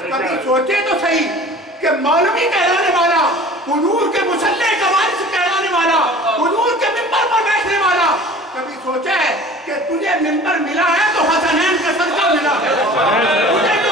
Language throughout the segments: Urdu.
کبھی سوچے تو صحیح کہ مولوی کہلانے والا, حضور کے مصلی کا وارث کہلانے والا, حضور کے ممبر پر بیٹھنے والا, کبھی سوچا ہے کہ تجھے ممبر ملا ہے تو حسنین کا صدقہ ملا ہے. تجھے تو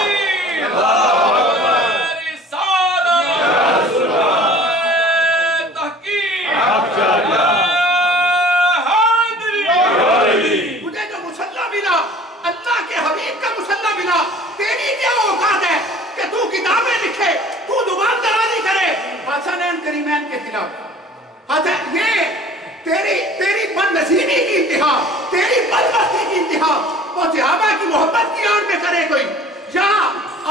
کریمین کے خلاف یہ تیری بد نصیبی کی انتہا, تیری بدبختی کی انتہا وہ صحابہ کی محبت کی آڑ میں کرے کوئی, یا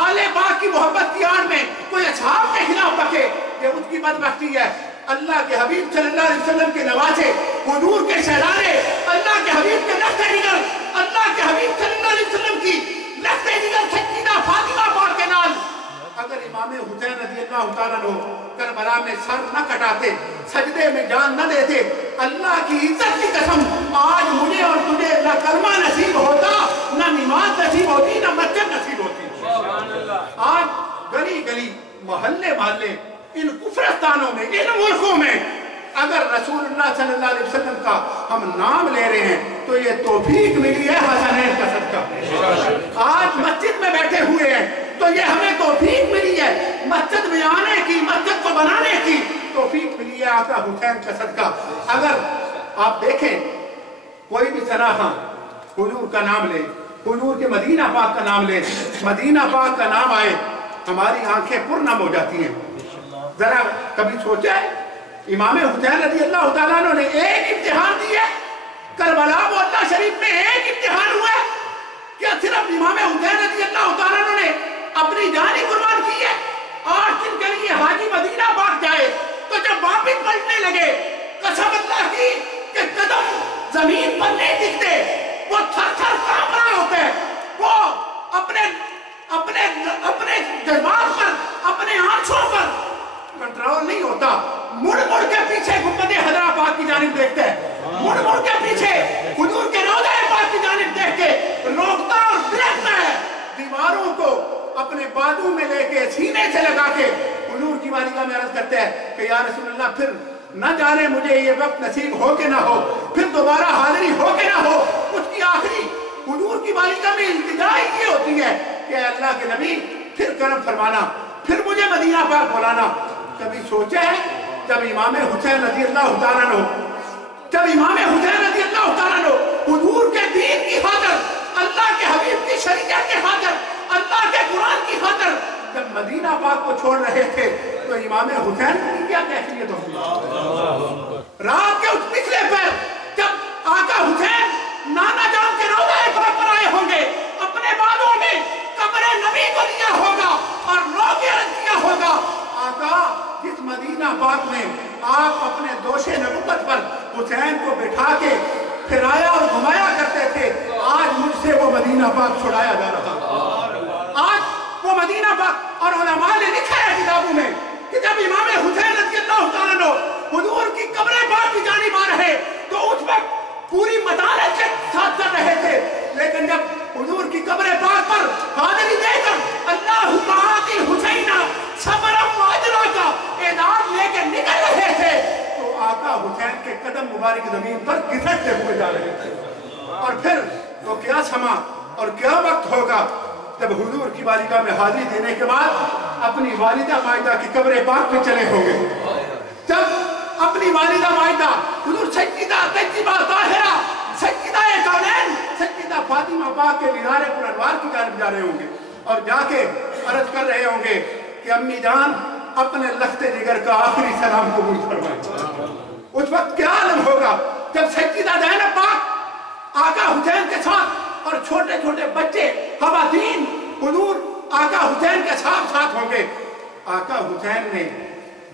آل پاک کی محبت کی آڑ میں کوئی اصحاب کے خلاف بکے, یہ اس کی بدبختی ہے. اللہ کے حبیب صلی اللہ علیہ وسلم کے نوازے, حضور کے شہزادے, اللہ کے حبیب کے لخت جگر, اللہ کے حبیب صلی اللہ علیہ وسلم کی لخت جگر سیدہ فاطمہ پاک کے نال اگر امام حسین رضی اللہ تعالیٰ عنہ کربلا میں سر نہ کٹاتے, سجدے میں جان نہ دیتے, اللہ کی عزت کی قسم آج مجھے اور تجھے نہ کلمہ نصیب ہوتا, نہ نماز نصیب ہوتی, نہ مسجد نصیب ہوتی. آج گلی گلی, محلے محلے, ان کفرستانوں میں, ان ملکوں میں اگر رسول اللہ صلی اللہ علیہ وسلم کا ہم نام لے رہے ہیں تو یہ توفیق ملی ہے حسنین کا صدقہ. آج مسجد میں بیٹھے ہوئے ہیں تو یہ ہمیں توفیق ملی ہے, مسجد میں آنے کی, مسجد کو بنانے کی توفیق ملی ہے آقا حسین کا صدقہ. اگر آپ دیکھیں کوئی بھی سنا خان حضور کا نام لے, حضور کے مدینہ پاک کا نام لے, مدینہ پاک کا نام آئے, ہماری آنکھیں پرنم ہو جاتی ہیں. ذرا کبھی سوچا ہے امام حسین رضی اللہ تعالیٰ عنہ نے ایک امتحان دیا, کربلا معلی شریف میں ایک امتحان ہوا, کیا صرف امام حسین رضی اللہ تعالیٰ عنہ نے اپنی جان ہی قربان کی ہے؟ 8 دن کے لیے حاجی مدینہ پاک جائے تو جب واپس پلٹنے لگے قسم اللہ کی کہ قدم زمین پر نہیں ٹکتے, وہ تھر تھر کانپ رہے ہوتے, وہ اپنے جذبات پر, اپنے آنکھوں پر کنٹرول نہیں ہوتا, مڑ مڑ کے پیچھے گنبد خضرا پاک کی جانب دیکھتے ہیں, مڑ مڑ کے پیچھے حضور کے روضہ پاک کی جانب دیکھ کے روکتا اور بلکتا ہے, دیواروں کو اپنے بازو میں لے کے سینے سے لگا کے حضور کی بارگاہ میں عرض کرتے ہیں کہ یا رسول اللہ پھر نہ جانے مجھے یہ وقت نصیب ہو کے نہ ہو, پھر دوبارہ حاضری ہو کے نہ ہو. اس کی آخری حضور کی بارگاہ میں التجا یہ ہوتی ہے کہ اے اللہ کے نبی پھر کرم فرمانا, پھر مجھے مدینہ پاک بلانا. کبھی سوچا ہے جب امام حسین رضی اللہ تعالیٰ عنہ, جب امام حسین رضی اللہ تعالیٰ عنہ حضور کے دین کی خاطر, اللہ کے حبیب کی شریعت کے خاطر, اللہ کے قرآن کی خاطر جب مدینہ پاک کو چھوڑ رہے تھے تو امام حسین کی کیا کیفیت ہوگی؟ رات کے اس پچھلے پر جب آقا حسین نانا جان کے روضہ پاک پر آئے ہوں گے, اپنے بالوں میں قبر نبی کو لیا ہوگا اور رو کے عرض کیا ہوگا, آقا جس مدینہ پاک میں آپ اپنے دوش نبوت پر حسین کو بٹھا کے پھرایا اور گھمایا کرتے تھے, آج مجھ سے وہ مدینہ پاک چھڑایا جا رہا. آج وہ مدینہ پاک, اور علماء نے لکھا ہے کتابوں میں کہ جب امام حسین رضی اللہ تعالیٰ عنہ حضور کی قبر پاک کی جانب آ رہے تو اس وقت پوری مدارت کے ساتھ چل رہے تھے, لیکن جب حضور کی قبر پاک پر حاضری دے کر اللہم آتی حسینہ صبرم واجرہ کا اعداد لے کے نکل رہے تھے تو آقا حسین کے قدم مبارک زمین پر گھسٹتے ہوئے جا رہے تھے. اور پھر تو کیا سما اور کیا وقت ہوگا جب حضور کی بارگاہ میں حاضری دینے کے بعد اپنی والدہ مائدہ کی قبر پاک پہ چلے ہوں گے, جب اپنی والدہ مائدہ حضور سیدہ طیبہ طاہرہ سیدہ کونین سیدہ فاطمہ پاک کے مینار پر انوار کی جانب جا رہے ہوں گے اور جا کے عرض کر رہے ہوں گے کہ امی جان اپنے لخت جگر کا آخری سلام قبول فرمائیں. اس وقت کیا عالم ہوگا جب سیدہ زینب پاک آقا حسین کے ساتھ اور چھوٹے چھوٹے بچے خواتین حضور آقا حسین کے ساتھ ہوں گے. آقا حسین نے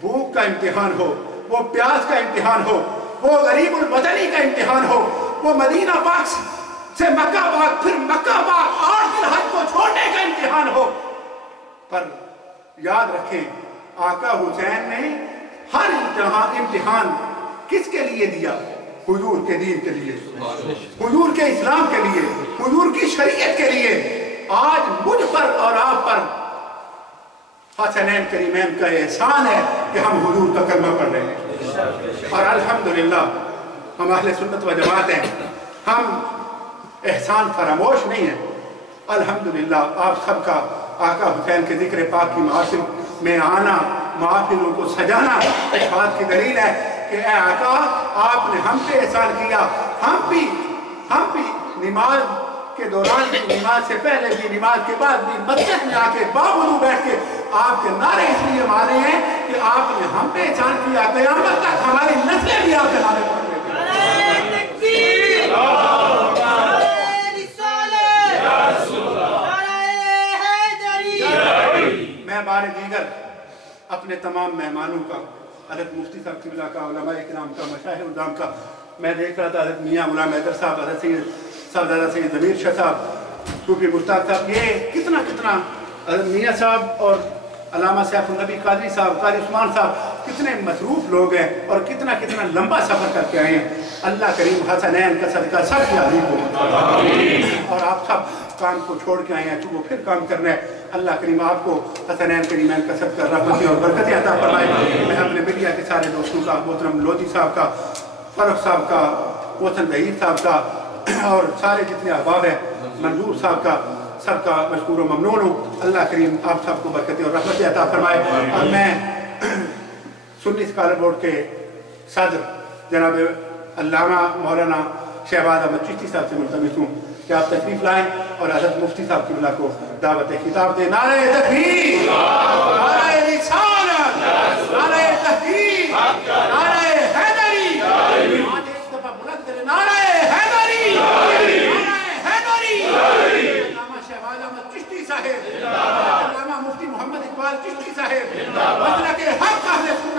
بھوک کا امتحان ہو, وہ پیاس کا امتحان ہو, وہ غریب البدنی کا امتحان ہو, وہ مدینہ پاک سے مکہ پاک پھر مکہ پاک اور پھر حج کو چھوڑنے کا امتحان ہو, پر یاد رکھیں آقا حسین نے ہر امتحان کس کے لیے دیا؟ حضور کے دین کے لیے, حضور کے اسلام کے لیے, حضور کی شریعت کے لیے. آج مجھ پر اور آپ پر حسنین کریمین کا احسان ہے کہ ہم حضور کا کلمہ پڑھ رہے ہیں، اور الحمدللہ ہم اہل سنت و جماعت ہیں، ہم احسان فراموش نہیں ہیں۔ الحمدللہ آپ سب کا آقا حسین کے ذکر پاک کی محافل میں آنا، محافلوں کو سجانا اس بات کی دلیل ہے کہ اے آقا آپ نے ہم پہ احسان کیا، ہم بھی نماز کے دوران بھی، نماز سے پہلے بھی، نماز کے بعد بھی مسجد میں آ کے باوضو بیٹھ کے آپ کے نعرے اس لیے مارے ہیں کہ آپ نے ہم پہ احسان کیا، قیامت تک ہماری نسلیں بھی آپ کے نعرے پڑھ رہے ہیں۔ میں بار دیگر اپنے تمام مہمانوں کا، حضرت مفتی صاحب قبلہ کا، علماء کرام کا، مشائخ الرحمہ کا، میں دیکھ رہا تھا حضرت میاں غلام حیدر صاحب، حضرت صاحبزادہ سید ضمیر شاہ صاحب، صوفی مشتاق صاحب، یہ کتنا حضرت میاں صاحب اور علامہ سیف النبی قادری صاحب، قاری عثمان صاحب، کتنے مصروف لوگ ہیں اور کتنا لمبا سفر کر کے آئے ہیں۔ اللہ کریم حسنین کا صدقہ سب کی عظیم ہو، اور آپ سب کام کو چھوڑ کے آئے ہیں تو وہ پھر کام کرنا ہے۔ اللہ کریم آپ کو حسنین کریمین کا صدقہ رحمتیں اور برکتیں عطا فرمائے۔ میں اپنے میڈیا کے سارے دوستوں کا، محترم لودھی صاحب کا، فرق صاحب کا، محسن ظہیر صاحب کا، اور سارے جتنے احباب ہیں، منظور صاحب کا، سب کا مشکور و ممنون ہوں۔ اللہ کریم آپ سب کو برکتیں اور رحمتیں عطا فرمائے۔ اور میں سنی اسکالر بورڈ کے صدر جناب علامہ مولانا شہباز احمد چشتی صاحب سے ملتمس ہوں کہ آپ تشریف لائیں اور حضرت مفتی صاحب قبلہ کو دعوت خطاب دیں۔ نعرہ تکبیر، نعرہ رسالت، نعرہ تحقیق، نعرہ حیدری، آج ایک دفعہ بلند کریں، نعرہ حیدری، نعرہ حیدری، علامہ شہباز احمد چشتی صاحب، علامہ مفتی محمد اقبال چشتی صاحب، مسلک حق اہل سنت